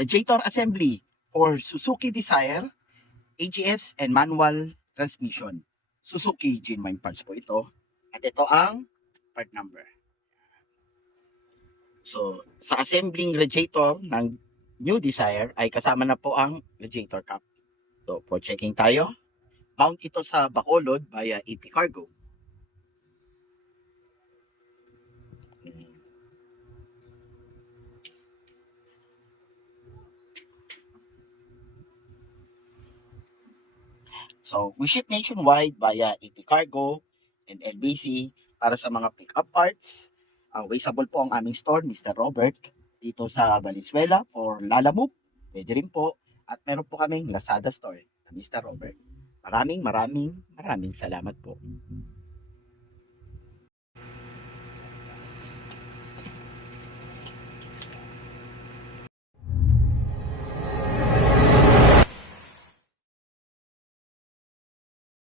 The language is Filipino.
radiator assembly for Suzuki Desire, AGS and manual transmission. Suzuki genuine parts po ito. At ito ang part number. So, sa assembling radiator ng New Desire ay kasama na po ang radiator cap. So, for checking tayo. Mount ito sa Bacolod via AP Cargo. So, we ship nationwide via AP Cargo and LBC para sa mga pick-up parts. Available po ang aming store, Mr. Robert, dito sa Valenzuela for Lalamove. Pwede rin po. At meron po kaming Lazada store na Mr. Robert. Maraming salamat po.